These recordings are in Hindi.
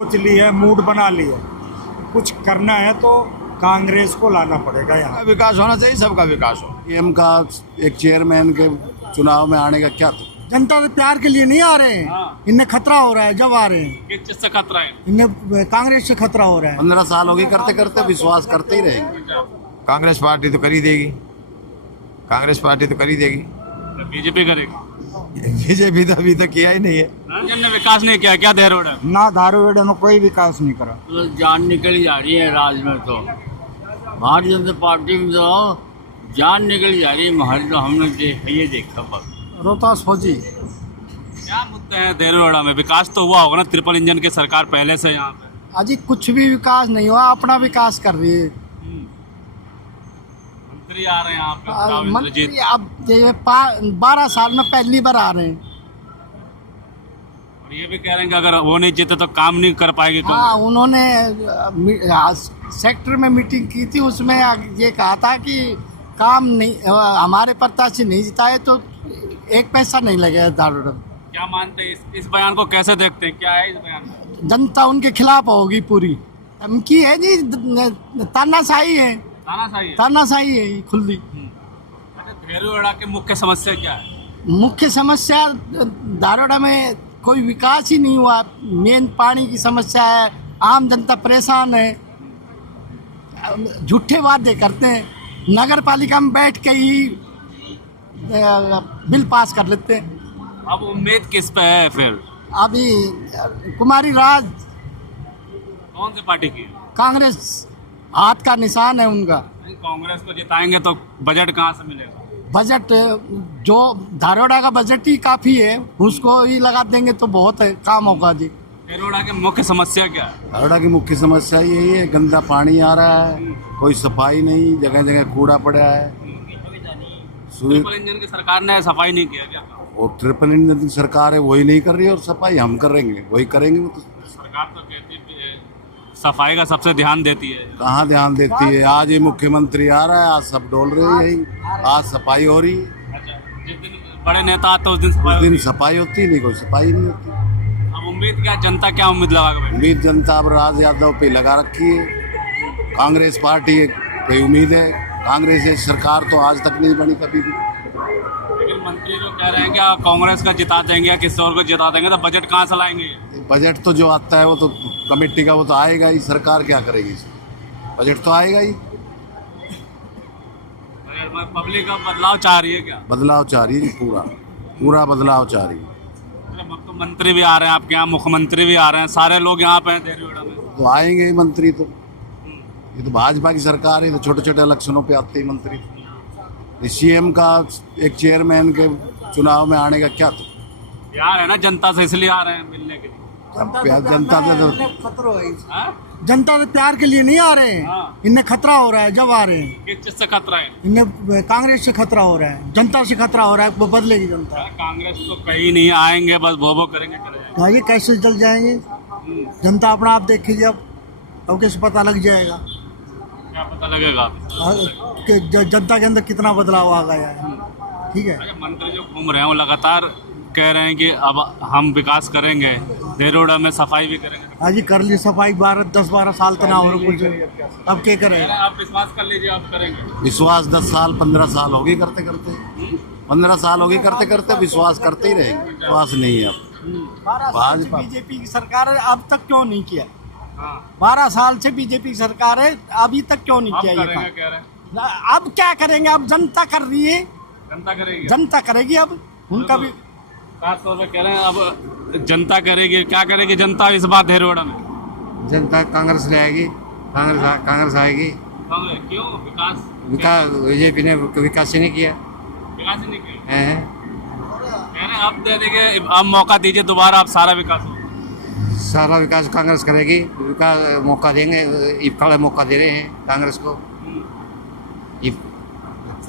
सोच ली है, मूड बना ली है, कुछ करना है तो कांग्रेस को लाना पड़ेगा यहाँ। विकास होना चाहिए, सबका विकास हो। पीएम का एक चेयरमैन के चुनाव में आने का क्या था? जनता के प्यार के लिए नहीं आ रहे हैं। इन्हें खतरा हो रहा है जब आ रहे हैं। किस चीज से खतरा है? इन्हें कांग्रेस से खतरा हो रहा है। 15 साल हो गए करते करते, विश्वास करते ही रहेंगे। कांग्रेस पार्टी तो कर ही देगी, कांग्रेस पार्टी तो कर ही देगी। बीजेपी करेगी। बीजेपी तो अभी तक किया ही नहीं है। ने विकास नहीं किया क्या देहरोड़ा? ना धारूहेड़ा में कोई विकास नहीं करा। तो जान निकल जा रही है राज में, तो भारतीय जनता पार्टी में तो जान निकल जा रही है हमारी। तो हमने ये देखा बस। रोहतास फौजी। क्या मुद्दे हैं देहरोड़ा में? विकास तो हुआ होगा ना, ट्रिपल इंजन की सरकार पहले से यहाँ पे। अजी कुछ भी विकास नहीं हुआ, अपना विकास कर रही है। मंत्री आ रहे हैं यहाँ पे, मंत्री अब 12 साल में पहली बार आ रहे हैं। और ये भी कह रहे हैं कि अगर वो नहीं जीते तो काम नहीं कर पाएगी। हाँ, उन्होंने सेक्टर में मीटिंग की थी, उसमें ये कहा था कि काम नहीं, हमारे प्रत्याशी नहीं जिताए तो 1 पैसा नहीं लगेगा धारूहेड़ा। क्या मानते हैं इस बयान को, कैसे देखते हैं? क्या है इस बयान में? जनता उनके खिलाफ होगी पूरी। उनकी है जी, तानाशाही है, तानाशाही है। तानाशाही है खुली। अच्छा, देहरोड़ा की मुख्य समस्या क्या है? मुख्य समस्या धारूहेड़ा में कोई विकास ही नहीं हुआ। मेन पानी की समस्या है, आम जनता परेशान है, झूठे वादे करते हैं, नगर पालिका में बैठ के ही बिल पास कर लेते हैं। अब उम्मीद किस पे है फिर? अभी कुमारी राज कौन सी पार्टी की? कांग्रेस हाथ का निशान है उनका। कांग्रेस को जिताएंगे तो बजट कहाँ से मिलेगा? बजट जो धारूहेड़ा का बजट ही काफी है, उसको ही लगा देंगे तो बहुत है, काम होगा जी। देहरोड़ा की मुख्य समस्या क्या है? धारूहेड़ा की मुख्य समस्या यही है, गंदा पानी आ रहा है, कोई सफाई नहीं, जगह जगह कूड़ा पड़ा है। ट्रिपल इंजन की सरकार ने सफाई नहीं किया क्या? और ट्रिपल इंजन की सरकार है, वही नहीं कर रही है, और सफाई हम करेंगे, वही करेंगे। वो तो सरकार तो कहती है सफाई का सबसे ध्यान देती है। कहाँ ध्यान देती है? आज ये मुख्यमंत्री आ रहा है, आज सब डोल रहे हैं यही, आज सफाई हो रही है। अच्छा, जिस दिन बड़े नेता आते उस दिन सफाई होती नहीं, कोई सफाई नहीं होती। अब उम्मीद क्या, जनता क्या उम्मीद लगा के बैठी? उम्मीद जनता अब राज यादव पे लगा रखी है, कांग्रेस पार्टी पे उम्मीद है। कांग्रेस ये सरकार तो आज तक नहीं बनी कभी भी। लेकिन मंत्री लोग कह रहे हैं कि कांग्रेस का जिता देंगे या किसी और को जिता देंगे, तो बजट कहाँ से लाएंगे? बजट तो जो आता है वो तो कमेटी का, वो तो आएगा ही। सरकार क्या करेगी? बजट तो आएगा ही। पब्लिक का बदलाव चाह रही है क्या? बदलाव चाह रही है, पूरा बदलाव चाह रही है। अब तो मंत्री भी आ रहे हैं आपके यहाँ, मुख्यमंत्री भी आ रहे हैं, सारे लोग यहाँ पे हैं देहरोड़ा में। तो आएंगे ही मंत्री तो। ये तो भाजपा की सरकार है, तो छोटे छोटे इलेक्शनों पे आते ही मंत्री। सीएम का एक चेयरमैन के चुनाव में आने का क्या था? यार है ना, जनता से इसलिए आ रहे हैं मिलने के लिए। जनता से तो जनता के प्यार के लिए नहीं आ रहे हैं। इन्हें खतरा हो रहा है जब आ रहे हैं। किस चीज से खतरा है? इन्हें कांग्रेस से खतरा हो रहा है, जनता से खतरा हो रहा है। वो बदलेगी जनता। कांग्रेस तो कहीं नहीं आएंगे, बस भोभो करेंगे, चले जाएंगे। तो आइए कैसे चल जाएंगे? जनता अपना आप देखिए, अब कैसे पता लग जाएगा क्या पता लगेगा कि जनता के अंदर कितना बदलाव आ गया है। ठीक है। अच्छा, मंत्री जो घूम रहे हैं वो लगातार कह रहे हैं कि अब हम विकास करेंगे, देहरोड़ा में सफाई भी करेंगे। हाँ जी, कर ली सफाई। 10-12 साल तो ना हो रहा कुछ, अब क्या करें? आप विश्वास कर लीजिए, आप करेंगे। विश्वास 10 साल 15 साल हो गए करते करते, 15 साल हो गए करते करते, विश्वास करते ही रहेंगे। विश्वास नहीं है अब। भाजपा बीजेपी की सरकार है, अब तक क्यों नहीं किया? 12 साल से बीजेपी की सरकार है, अभी तक क्यों नहीं किया? ये काम अब क्या करेंगे? अब जनता कर रही है, जनता करेगी, जनता करेगी। अब उनका भी खास तौर पे कह रहे हैं अब जनता करेगी। क्या करेगी जनता इस बार देहरोड़ा में? जनता कांग्रेस ले आएगी, कांग्रेस आएगी। कांग्रेस क्यों? विकास बीजेपी ने विकास ही नहीं किया। विकास ही नहीं किया है। कह रहे हैं अब दे देंगे, अब मौका दीजिए दोबारा, अब सारा विकास हो। सारा विकास कांग्रेस करेगी। विकास मौका देंगे, इफ्का मौका दे रहे हैं कांग्रेस को।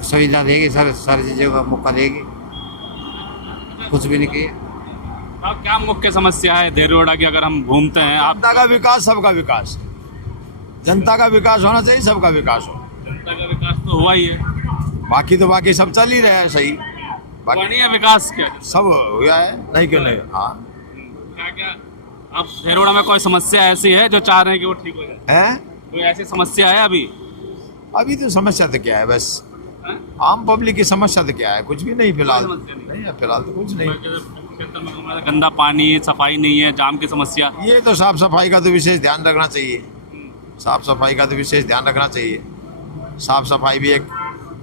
सुविधा देगी, सारी चीज़ों का मौका देगी। कुछ भी नहीं किया। अब क्या मुख्य समस्या है देहरोड़ा की अगर हम घूमते हैं? आप जनता का विकास, सबका विकास। जनता का विकास होना चाहिए, सबका विकास हो। जनता का विकास तो हुआ ही है, बाकी सब चल ही रहा है सही। बढ़िया विकास क्या सब हुआ है, नहीं क्यों नहीं? हाँ, क्या क्या अब देरोड़ा में कोई समस्या ऐसी है जो चाह रहे हैं कि वो ठीक हो जाए? हैं? कोई ऐसी समस्या है अभी? अभी तो समस्या तो क्या है, बस हैं? आम पब्लिक की समस्या तो क्या है, कुछ भी नहीं फिलहाल। कोई समस्या नहीं। नहीं है फिलहाल तो कुछ नहीं। क्षेत्र में हमारा गंदा पानी, सफाई नहीं है, जाम की समस्या। ये तो साफ सफाई का तो विशेष ध्यान रखना चाहिए। साफ सफाई का तो विशेष ध्यान रखना चाहिए। साफ सफाई भी एक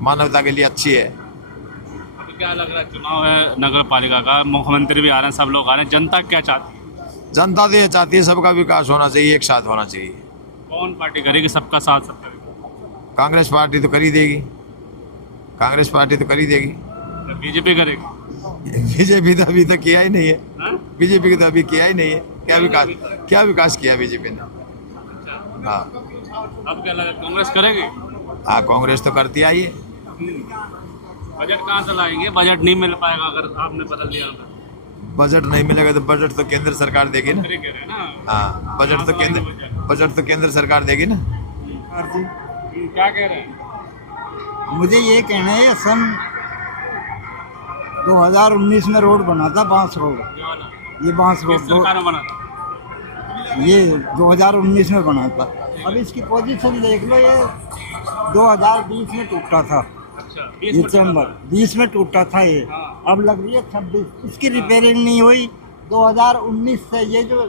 मानवता के लिए अच्छी है। अभी क्या लग रहा है, चुनाव है नगर पालिका का, मुख्यमंत्री भी आ रहे हैं, सब लोग आ रहे हैं, जनता क्या चाहती है? जनता तो ये चाहती है सबका विकास होना चाहिए, एक साथ होना चाहिए। कौन पार्टी करेगी सबका साथ सबका विकास? कांग्रेस पार्टी तो कर ही देगी, कांग्रेस पार्टी तो कर ही देगी। बीजेपी करेगी? बीजेपी तो अभी तक किया ही नहीं है। हाँ? बीजेपी की तो अभी किया ही नहीं है। क्या विकास किया बीजेपी ने? अच्छा, हाँ अब क्या लगा, कांग्रेस करेगी? हाँ, कांग्रेस तो करती आई है। बजट कहाँ से लाएंगे? बजट नहीं मिल पाएगा अगर आपने बदल दिया तो। बजट नहीं मिलेगा तो बजट तो केंद्र सरकार देगी ना। कह रहे हैं ना। हाँ, बजट तो केंद्र सरकार देगी ना। क्या कह रहे हैं? मुझे ये कहना है, सन 2019 में रोड बना था, बांस रोड। ये वाला ये बांस रोड किस सरकार में बना था? ये 2019 में बना था। अब इसकी पोजीशन देख लो, ये 2020 में टूटा था। अच्छा, 20 में दिसंबर 20 में टूटा था ये। हाँ। अब लग रही है 26। इसकी रिपेयरिंग नहीं हुई 2019 से। ये जो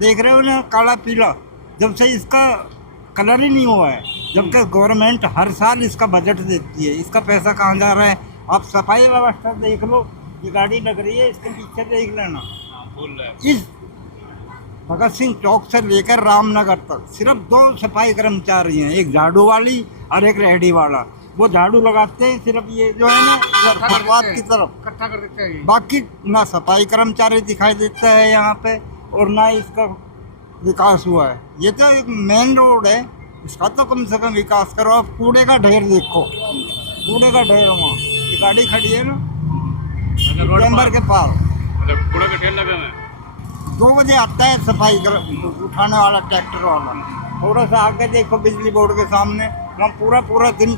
देख रहे हो ना, काला पीला, जब से इसका कलर ही नहीं हुआ है, जबकि गवर्नमेंट हर साल इसका बजट देती है। इसका पैसा कहाँ जा रहा है? आप सफाई व्यवस्था देख लो, ये गाड़ी लग रही है, इसके पीछे देख लेना। हाँ, बोल रहे हैं। इस भगत सिंह चौक से लेकर रामनगर तक सिर्फ 2 सफाई कर्मचारी हैं, एक झाड़ू वाली और एक रेहड़ी वाला। वो झाड़ू लगाते हैं सिर्फ, ये जो है ना फुटपाथ की तरफ इकट्ठा कर देते हैं। बाकी ना सफाई कर्मचारी दिखाई देता है यहाँ पे, और ना इसका विकास हुआ है। ये तो एक मेन रोड है, इसका तो कम से कम विकास करो। अब कूड़े का ढेर देखो, कूड़े का ढेर वहाँ, ये गाड़ी खड़ी है ना चैम्बर के पास। कूड़े के ढेर लगे हुए 2 बजे आता है सफाई कर उठाने वाला, ट्रैक्टर वाला। थोड़ा सा आगे देखो बिजली बोर्ड के सामने, वहाँ पूरा दिन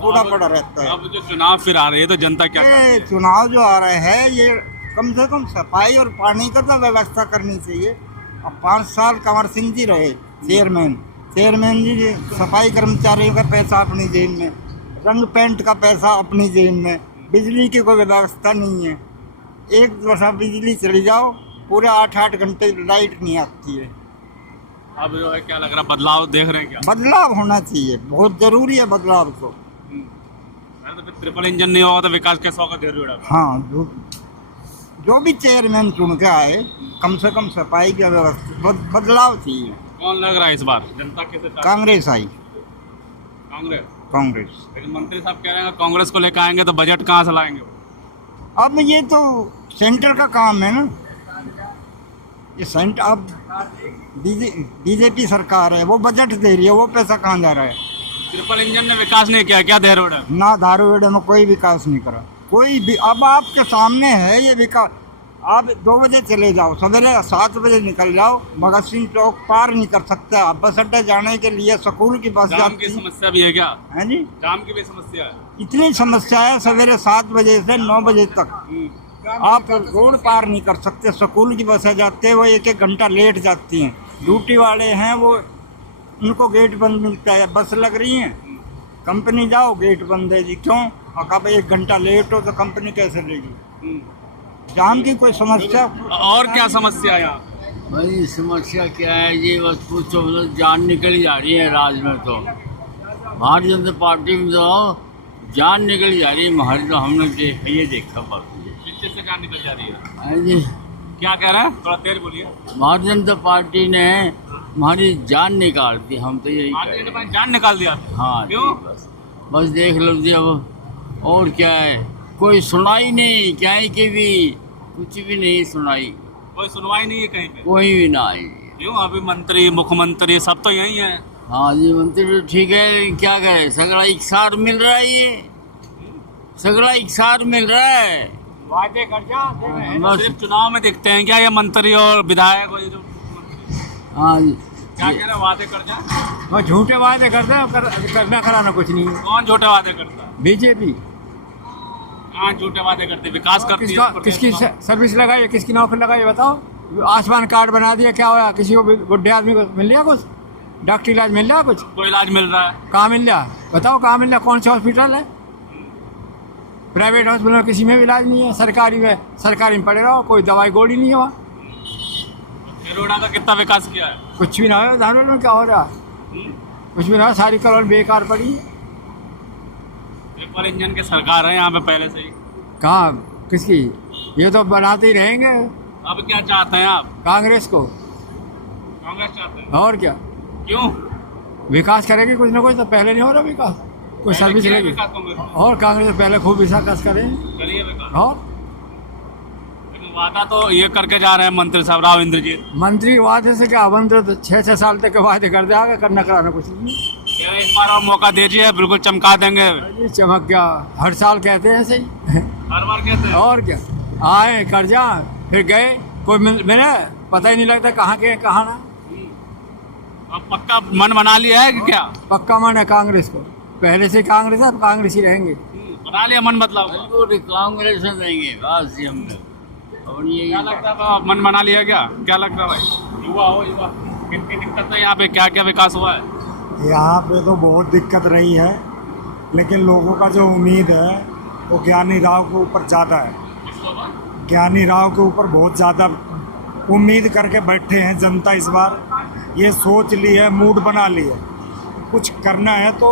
कूड़ा पड़ा रहता है। अब जो चुनाव फिर आ रहे हैं तो जनता क्या कर रही है? चुनाव जो आ रहे हैं, ये कम से कम सफाई और पानी का तो व्यवस्था करनी चाहिए। अब 5 साल कंवर सिंह जी रहे चेयरमैन जी, सफाई कर्मचारियों का पैसा अपनी जेब में, रंग पेंट का पैसा अपनी जेब में, बिजली की कोई व्यवस्था नहीं है। एक दफा बिजली चली जाओ, पूरे 8-8 घंटे लाइट नहीं आती है। अब जो है क्या लग रहा है, बदलाव देख रहे हैं क्या? बदलाव होना चाहिए, बहुत जरूरी है बदलाव तो। अरे तो फिर ट्रिपल इंजन नहीं होगा तो विकास कैसा होगा देरोड़ा का? हाँ, जो भी चेयरमैन चुन के आए, कम से कम सफाई की व्यवस्था बदलाव चाहिए। कौन लग रहा है इस बार जनता कैसे? कांग्रेस आई, कांग्रेस। लेकिन मंत्री साहब कह रहे हैं कांग्रेस को लेकर आएंगे तो बजट कहाँ से लाएंगे? अब ये तो सेंटर का काम है ना, ये सेंटर। अब बीजेपी सरकार है, वो बजट दे रही है, वो पैसा कहाँ जा रहा है? ट्रिपल इंजन ने विकास नहीं किया क्या देरोड़ा? ना, धारूहेड़ा में कोई विकास नहीं करा, कोई भी। अब आपके सामने है ये विकास। आप 2 बजे चले जाओ, सवेरे 7 बजे निकल जाओ, भगत सिंह चौक पार नहीं कर सकते आप। बस अड्डा जाने के लिए स्कूल की बस जाम की समस्या भी है क्या? है जी, जाम की भी समस्या है। इतनी समस्या है। सवेरे 7 बजे से 9 बजे तक आप रोड पार नहीं कर सकते। स्कूल की बसें जाते हैं, वो 1-1 घंटा लेट जाती हैं। ड्यूटी वाले हैं वो, उनको गेट बंद मिलता है। बस लग रही है, कंपनी जाओ, गेट बंद है जी। क्यों? और कब 1 घंटा लेट हो तो कंपनी कैसे लेगी? जाम की कोई समस्या? और क्या समस्या है यहाँ? भाई समस्या क्या है जी, बस पूछो, मतलब जान निकल जा रही है राज में। तो भारतीय जनता पार्टी में तो जान निकल जा रही है हमारी, तो हमने ये देखा बस। पीछे से जान निकल जा रही है जी। क्या कह रहे हैं, थोड़ा तेज बोलिए। भारतीय जनता पार्टी ने हमारी जान निकाल दी, हम तो यही भारतीय कह जनता रहे पार्टी जान निकाल दिया? हैं। हाँ जी, क्यों? बस देख लो जी। अब और क्या है, कोई सुनाई नहीं, क्या है कि भी कुछ भी नहीं सुनाई, कोई सुनवाई नहीं है कहीं पे, कोई भी ना आई। क्यों? अभी मंत्री मुख्यमंत्री सब तो यही है। हाँ जी, मंत्री तो ठीक है, क्या करे, सगड़ा एक साथ मिल रहा है, ये सगड़ा एक साथ मिल रहा है। वादे कर जा, बस सिर्फ चुनाव में दिखते हैं क्या ये मंत्री और विधायक और ये जो? हाँ जी, क्या कह रहे हैं, वादे कर जा? वो झूठे वादे करते हैं, करना कराना कुछ नहीं है। कौन झूठे वादे करता है? बीजेपी कहाँ झूठे वादे करते? विकास करती है? किसकी सर्विस लगाई है, किसकी नौकरी लगाई है, बताओ। आयुष्मान कार्ड बना दिया, क्या हुआ? किसी को बुढ़े आदमी को मिल गया कुछ? डॉक्टर इलाज मिल रहा कुछ? कोई इलाज मिल रहा है? कहाँ मिल रहा? बताओ कहाँ मिल रहा? कौन सा हॉस्पिटल है? प्राइवेट हॉस्पिटल में किसी में भी इलाज नहीं है। सरकारी में पड़े रहो, कोई दवाई गोली नहीं है वहाँ। देरोड़ा का कितना विकास किया है? कुछ भी ना हो। धानों में क्या हो रहा? कुछ भी ना हो, सारी करोड़ बेकार पड़ी है। पेपर इंजन की सरकार है यहाँ पे पहले से ही। कहाँ? किसकी? ये तो बनाते ही रहेंगे। अब क्या चाहते हैं आप? कांग्रेस को। कांग्रेस चाहते हैं? और क्या? क्यों? विकास करेगी कुछ ना कुछ। तो पहले नहीं हो रहा विकास, कोई सर्विस किया लेगी। विकास कांग्रेस ने? और कांग्रेस पहले खूब विकास करें। करिए विकास। और लेकिन वादा तो ये करके जा रहे हैं मंत्री साहब राव इंद्रजीत। मंत्री के वादे से क्या? मंत्री तो 6 साल तक के वादे कर देगा, करना कराना कुछ नहीं। क्या इस बार और मौका दीजिए, बिल्कुल चमका देंगे। ये चमक गया, हर साल कहते हैं ऐसे ही। हर बार कहते हैं। और क्या? आए कर जा, फिर गए, कोई मिले पता ही नहीं लगता कहाँ के कहाँ ना। अब पक्का मन बना लिया है कि क्या? पक्का मन है कांग्रेस को, पहले से कांग्रेस है, अब कांग्रेस ही रहेंगे। बना लिया मन, बदलाव। बिल्कुल कांग्रेस में देंगे बस हम लोग। और ये क्या लगता है? मन बना लिया क्या लगता है भाई? युवा हो, युवा कितनी दिक्कत है यहाँ पे? क्या क्या विकास हुआ है? यहाँ पे तो बहुत दिक्कत रही है, लेकिन लोगों का जो उम्मीद है वो ज्ञानी राव के ऊपर ज़्यादा है। ज्ञानी राव के ऊपर बहुत ज़्यादा उम्मीद करके बैठे हैं जनता। इस बार ये सोच ली है, मूड बना ली है, कुछ करना है तो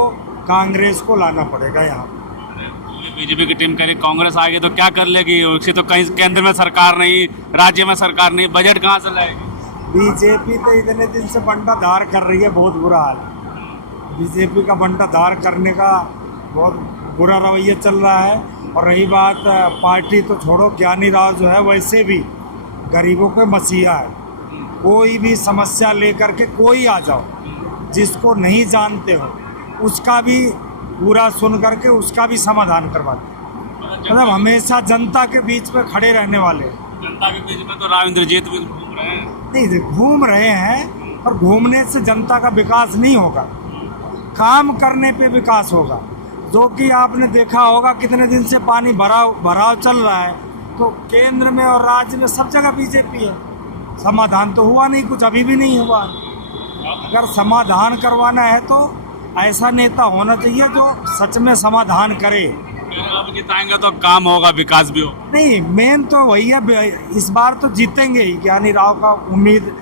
कांग्रेस को लाना पड़ेगा यहाँ। बीजेपी की टीम कह रही कांग्रेस आएगी तो क्या कर लेगी? उसी तो कहीं केंद्र में सरकार नहीं, राज्य में सरकार नहीं, बजट कहाँ से लाएगी? बीजेपी तो इतने दिन से बंटाधार कर रही है, बहुत बुरा हाल है। बीजेपी का बंटाधार करने का बहुत बुरा रवैया चल रहा है। और रही बात पार्टी तो छोड़ो, ज्ञानी राव जो है वैसे भी गरीबों के मसीहा है। कोई भी समस्या लेकर के कोई आ जाओ, जिसको नहीं जानते हो उसका भी पूरा सुन करके उसका भी समाधान करवाते, मतलब हमेशा जनता के बीच में खड़े रहने वाले। जनता के बीच में तो राव इंद्रजीत भी घूम रहे हैं। नहीं, घूम रहे हैं, पर घूमने से जनता का विकास नहीं होगा, काम करने पे विकास होगा। जो कि आपने देखा होगा कितने दिन से पानी भराव चल रहा है, तो केंद्र में और राज्य में सब जगह बीजेपी है। समाधान तो हुआ नहीं, कुछ अभी भी नहीं हुआ। अगर समाधान करवाना है तो ऐसा नेता होना चाहिए जो सच में समाधान करे। अब जिताएंगे तो काम होगा, विकास भी होगा। नहीं, मेन तो वही है, इस बार तो जीतेंगे ही। ज्ञानी राव का उम्मीद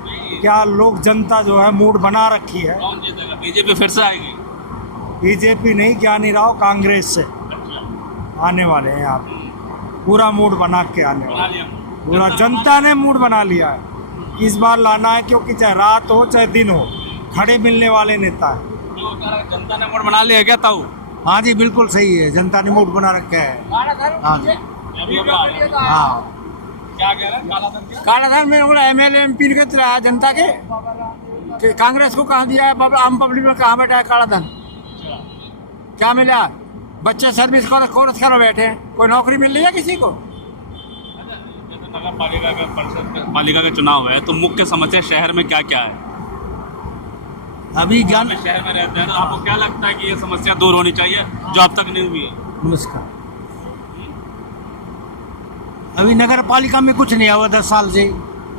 क्या, लोग जनता जो है मूड बना रखी है। कौन जीतेगा? बीजेपी फिर से आएगी? बीजेपी नहीं, ज्ञानी राव कांग्रेस से आने वाले हैं। यहाँ पूरा मूड बना के आने वाले, पूरा जनता ने मूड बना लिया है। इस बार लाना है, क्योंकि चाहे रात हो चाहे दिन हो, खड़े मिलने वाले नेता है। जनता ने मूड बना लिया क्या ताऊ? हाँ जी, बिल्कुल सही है, जनता ने मूड बना रखा है। हाँ जी, हाँ। क्या कह रहे हैं? काला धन में MLA MP के तरह जनता के कांग्रेस को कहाँ दिया है? आम पब्लिक में कहाँ बैठा है काला धन? क्या मिला? बच्चे सर्विस कोर्स करो बैठे हैं, कोई नौकरी मिल रही है किसी को? नगर पालिका का चुनाव है तो मुख्य समस्या शहर में क्या क्या है? अभी ज्ञान शहर में रहते हैं तो आपको क्या लगता है कि ये समस्या दूर होनी चाहिए जो अब तक नहीं हुई है? नमस्कार। अभी नगर पालिका में कुछ नहीं हुआ 10 साल से,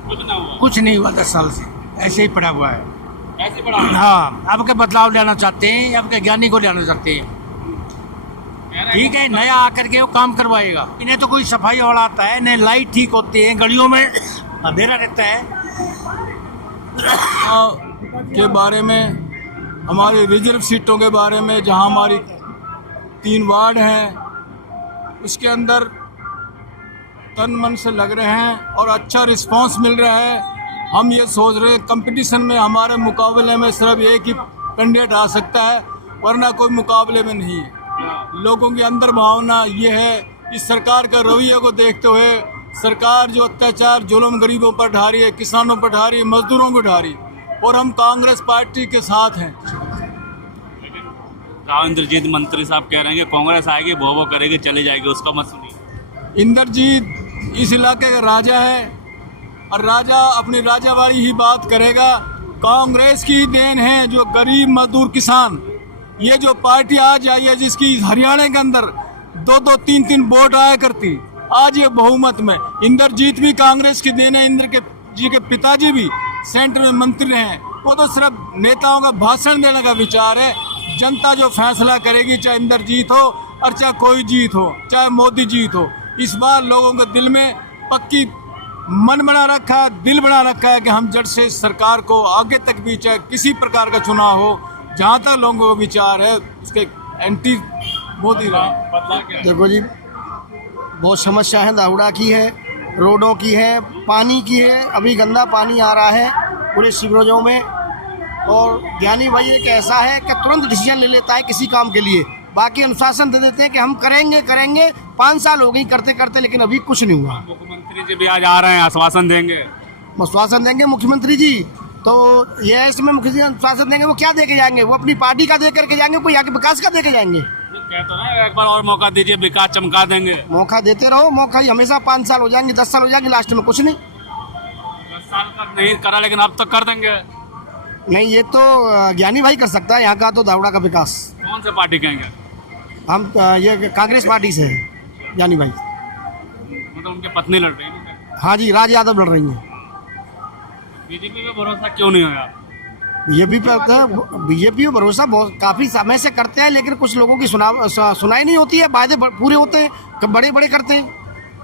कुछ ना हुआ? कुछ नहीं हुआ 10 साल से, ऐसे ही पड़ा हुआ है। ऐसे पड़ा हुआ है? हाँ, अब के बदलाव लाना चाहते हैं, अब के ज्ञानी को लाना चाहते हैं। ठीक है, नया आकर के वो काम करवाएगा। इन्हें तो कोई सफाई वाला आता है, न लाइट ठीक होती है, गलियों में अंधेरा रहता है। के बारे में, हमारी रिजर्व सीटों के बारे में, जहां हमारी 3 वार्ड हैं, उसके अंदर तन मन से लग रहे हैं और अच्छा रिस्पांस मिल रहा है। हम ये सोच रहे हैं कंपटीशन में हमारे मुकाबले में सिर्फ एक ही कैंडिडेट आ सकता है, वरना कोई मुकाबले में नहीं है। लोगों की अंदर भावना ये है, इस सरकार का रवैये को देखते हुए, सरकार जो अत्याचार जुल्म गरीबों पर ढा रही है, किसानों पर ढा रही है, मजदूरों पर ढा रही है, और हम कांग्रेस पार्टी के साथ हैं। राव इंद्रजीत मंत्री साहब कह रहे हैं कि कांग्रेस आएगी, भो करेगी, चली जाएगी, उसका मत सुनिए। इंद्रजीत इस इलाके का राजा है और राजा अपनी राजावाड़ी ही बात करेगा। कांग्रेस की देन है, जो गरीब मजदूर किसान, ये जो पार्टी आज आई है, जिसकी हरियाणा के अंदर 2-2, 3-3 वोट आया करती, आज ये बहुमत में। इंद्रजीत भी कांग्रेस की देन है, इंद्र के जी के पिताजी भी सेंटर में मंत्री रहे। वो तो सिर्फ नेताओं का भाषण देने का विचार है। जनता जो फैसला करेगी, चाहे इंद्रजीत हो और चाहे कोई जीत हो, चाहे मोदी जीत हो, इस बार लोगों के दिल में पक्की मन बना रखा है, दिल बना रखा है कि हम जड़ से सरकार को आगे तक भी, चाहे किसी प्रकार का चुनाव हो, जहाँ तक लोगों का विचार है उसके एंटी मोदी रहे। देखो जी, बहुत समस्या है, दाहुड़ा की है, रोडों की है, पानी की है। अभी गंदा पानी आ रहा है पूरे सीवरेजों में। और ज्ञानी भाई एक ऐसा है कि तुरंत डिसीजन ले लेता है किसी काम के लिए, बाकी अनुशासन दे देते हैं कि हम करेंगे करेंगे। 5 साल हो गई करते करते, लेकिन अभी कुछ नहीं हुआ। मुख्यमंत्री जी भी आज आ रहे हैं, आश्वासन देंगे। आश्वासन देंगे मुख्यमंत्री जी, तो ये इसमें मुख्यमंत्री आश्वासन देंगे, वो क्या दे के जाएंगे? वो अपनी पार्टी का दे करके जाएंगे, कोई आगे विकास का दे के जाएंगे? कहते हैं एक बार और मौका दीजिए, विकास चमका देंगे। मौका देते रहो, मौका ही हमेशा 5 साल हो जाएंगे, 10 साल हो जाएंगे, लास्ट में कुछ नहीं। 10 साल तक नहीं करा, लेकिन अब तक कर देंगे। नहीं, ये तो ज्ञानी भाई कर सकता है, यहाँ का तो दावड़ा का विकास। कौन से पार्टी कहेंगे? हम ये कांग्रेस पार्टी से है ज्ञानी भाई। मतलब उनकी पत्नी लड़ रही है? हाँ जी, राज यादव लड़ रही हैं। बीजेपी पे भरोसा क्यों नहीं होगा? बीजेपी पे भरोसा बहुत काफी समय से करते हैं, लेकिन कुछ लोगों की सुनाई नहीं होती है। वायदे पूरे होते हैं, बड़े बड़े करते हैं।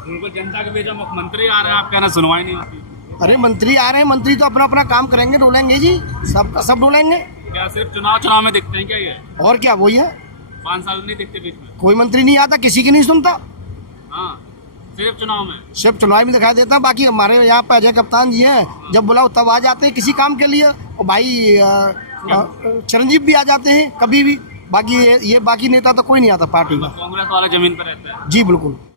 उनको जनता के बीच में मुख्यमंत्री आ रहे हैं, आप कहना सुनवाई नहीं होती। अरे मंत्री आ रहे हैं, मंत्री तो अपना अपना काम करेंगे, डोलेंगे जी, सब डोलेंगे। क्या सिर्फ चुनाव में दिखते हैं क्या ये? और क्या, वही है। 5 साल नहीं दिखते बीच में? कोई मंत्री नहीं आता, किसी की नहीं सुनता। हाँ, सिर्फ चुनाव में? सिर्फ चुनाव में दिखाई देता। बाकी हमारे यहाँ पे अजय कप्तान जी हैं, जब बुलाओ तब आ जाते हैं किसी काम के लिए। और भाई चिरंजीव भी आ जाते हैं कभी भी। बाकी ये बाकी नेता तो कोई नहीं आता पार्टी का। कांग्रेस वाले जमीन पर रहते हैं? जी बिल्कुल।